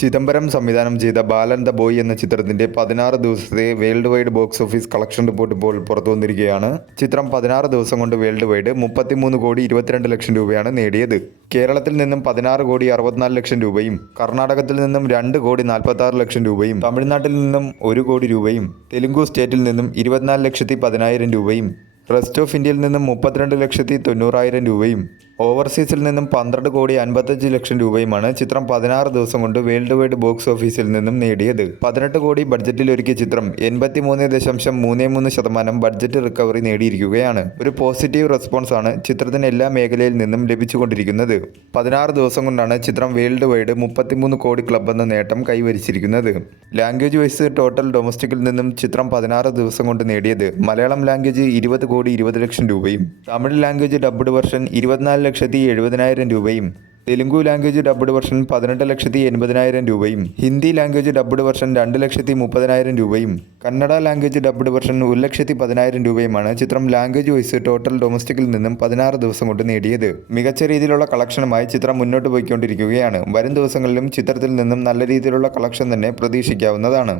ചിദംബരം സംവിധാനം ചെയ്ത ബാലൻ the boy എന്ന ചിത്രത്തിന്റെ 16 ദിവസത്തെ world wide box office collection report ഇപ്പോൾ പുറത്തു വന്നിരിക്കുകയാണ്. ചിത്രം 16 ദിവസം കൊണ്ട് വേൾഡ് വൈഡ് 33 കോടി 22 ലക്ഷം രൂപയാണ് നേടിയത്. കേരളത്തിൽ നിന്നും 16 കോടി 64 ലക്ഷം രൂപയും, കർണാടകത്തിൽ നിന്നും 2 കോടി 46 ലക്ഷം രൂപയും, തമിഴ്നാട്ടിൽ നിന്നും 1 കോടി രൂപയും, തെലുങ്കു സ്റ്റേറ്റിൽ നിന്നും 24 ലക്ഷത്തി 10,000 രൂപയും, റെസ്റ്റ് ഓഫ് ഇന്ത്യയിൽ നിന്നും 32 ലക്ഷത്തി 90,000 രൂപയും, ഓവർസീസിൽ നിന്നും 12 കോടി 55 ലക്ഷം രൂപയുമാണ് ചിത്രം 16 ദിവസം കൊണ്ട് വേൾഡ് വൈഡ് ബോക്സ് ഓഫീസിൽ നിന്നും നേടിയത്. 18 കോടി ബഡ്ജറ്റിൽ ഒരുക്കിയ ചിത്രം 83.33% ബഡ്ജറ്റ് റിക്കവറി നേടിയിരിക്കുകയാണ്. ഒരു പോസിറ്റീവ് റെസ്പോൺസ് ആണ് ചിത്രത്തിന് എല്ലാ മേഖലയിൽ നിന്നും ലഭിച്ചുകൊണ്ടിരിക്കുന്നത്. 16 ദിവസം കൊണ്ടാണ് ചിത്രം വേൾഡ് വൈഡ് 33 കോടി ക്ലബ് എന്ന നേട്ടം കൈവരിച്ചിരിക്കുന്നത്. ലാംഗ്വേജ് വൈസ് ടോട്ടൽ ഡൊമസ്റ്റിക്കിൽ നിന്നും ചിത്രം 16 ദിവസം കൊണ്ട് നേടിയത് മലയാളം ലാംഗ്വേജ് 20 കോടി 20 ലക്ഷം രൂപയും, തമിഴ് ലാംഗ്വേജ് ഡബ്ഡ് വെർഷൻ 24 ലക്ഷത്തി 70,000 രൂപയും, തെലുങ്കു ലാംഗ്വേജ് ഡബ്ഡ് വെർഷൻ 18 ലക്ഷത്തി 80,000 രൂപയും, ഹിന്ദി ലാംഗ്വേജ് ഡബ്ഡ് വെർഷൻ 2 ലക്ഷത്തി 30,000 രൂപയും, കന്നഡ ലാംഗ്വേജ് ഡബ്ഡ് വെർഷൻ 1 ലക്ഷത്തി 10,000 രൂപയുമാണ് ചിത്രം ലാംഗ്വേജ് വൈസ് ടോട്ടൽ ഡൊമസ്റ്റിക്കിൽ നിന്നും 16 ദിവസം കൊണ്ട് നേടിയത്. മികച്ച രീതിയിലുള്ള കളക്ഷനുമായി ചിത്രം മുന്നോട്ട് പോയിക്കൊണ്ടിരിക്കുകയാണ്. വരും ദിവസങ്ങളിലും ചിത്രത്തിൽ നിന്നും നല്ല രീതിയിലുള്ള കളക്ഷൻ തന്നെ പ്രതീക്ഷിക്കാവുന്നതാണ്.